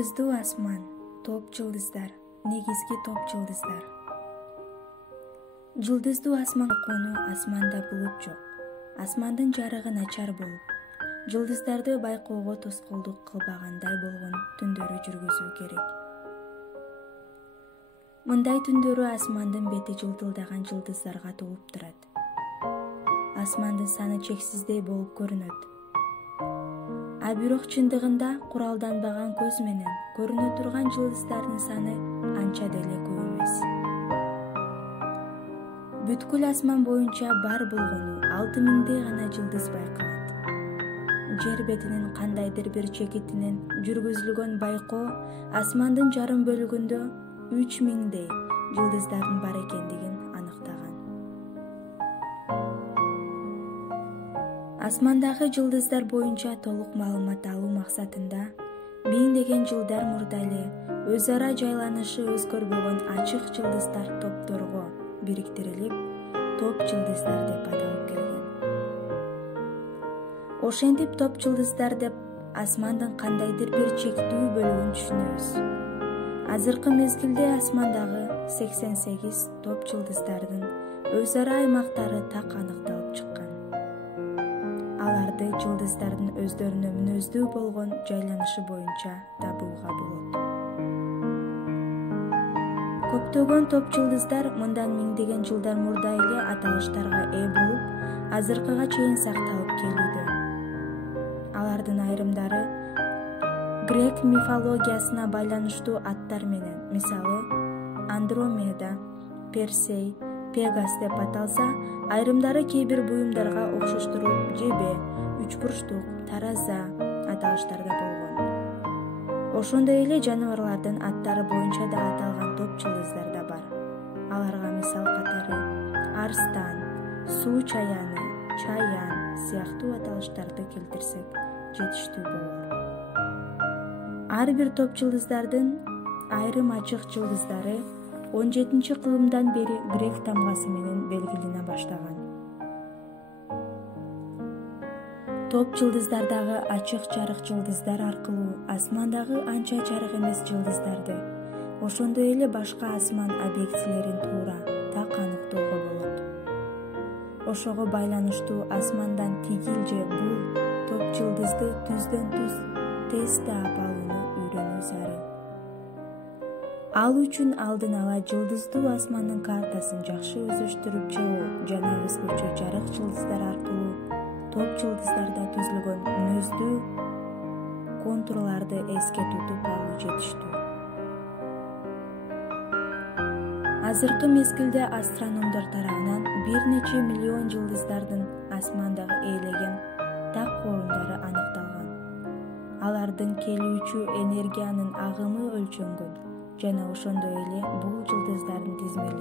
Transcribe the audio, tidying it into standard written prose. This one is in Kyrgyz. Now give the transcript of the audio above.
Жұлдыздуу асман, топ жылдыздар, негизги топ жылдыздар. Жұлдыздуу асман кону асманда булут жок. Асмандын жарыгы начар болуп, жылдыздарды байкоого тоскоолдук кылбагандай болгон түндөрү жүргүзүү керек. Мындай түндөрү асмандын бети жылтылдаган жылдыздарга толуп турат. Асмандын саны чексиздей болуп көрүнөт. А бирок чындыгында куралданбаган көз менен көрүнө турган жылдыздардын саны анча деле көп эмес. Бүткүл асман боюнча бар болгону 6000 гана жылдыз байкалат. Жер бетинин кандайдыр бир чекитинен жүргүзүлгөн байкоо асмандын жарым бөлүгүндө 3000 жылдыздардын бар экендигин аныктаган. Асмандагы жылдыздар боюнча толук маалымат алуу максатында миңдеген жылдар мурда эле өз ара жайланышы өзгөрбөгөн ачык жылдыздар топторго бириктирилип, топ жылдыздар деп аталып келген. Ошентип топ жылдыздар деп асмандын кандайдыр бир чектүү бөлүгүн түшүнөбүз. Азыркы мезгилде асмандагы 88 топ жылдыздардын өз ара аймактары так аныкталып чыккан. Аларды жылдыздардын өздөрүнө мүнөздүү болгон жайланышы боюнча табууга болот. Көптөгөн топ жылдыздар мындан миңдеген жылдар мурда эле аталыштарга ээ болуп, азыркыга чейин сакталып келүүдө. Алардын айрымдары грек мифологиясына байланыштуу аттар менен, мисалы Андромеда, Персей, Пегас деп аталса, айрымдары кээ бир буюмдарга окшоштуруп жебе, үчбурчтук, тараза аталыштарда болгон. Ошондой эле жаныбарлардын аттары боюнча да аталган топ жылдыздар да бар. Аларга мисал катары арстан, суу чаяны, чаян сыяктуу аталыштарды келтирсек жетиштүү болор. Ар бир топ жылдыздардын айрым ачык жылдыздары 17-кылымдан бери грек тамгасы менен белгилене баштаган. Топ жылдыздардагы ачык жарык жылдыздар аркылуу асмандагы анча жарык эмес жылдыздарды, ошондой эле башка асман объектилерин туура, так аныктоого болот. Ошого байланыштуу асмандан тигил же бул топ жылдызды түздөн-түз тез таап алууну үйрөнүү зарыл. Ал үчүн алдын ала жылдыздуу асмандын картасын жакшы өздөштүрүп чыгуу жана өзгөчө жарык жылдыздар аркылуу топ жылдыздарда түзүлгөн мүнөздүү контурларды эске тутуп алуу жетиштүү. Азыркы мезгилде астрономдор тарабынан бир нече миллион жылдыздардын асмандагы ээлеген так орундары аныкталган. Алардын келүүчү энергиянын агымы өлчөнгөн жана ошондой эле бул жылдыздардын тизмелери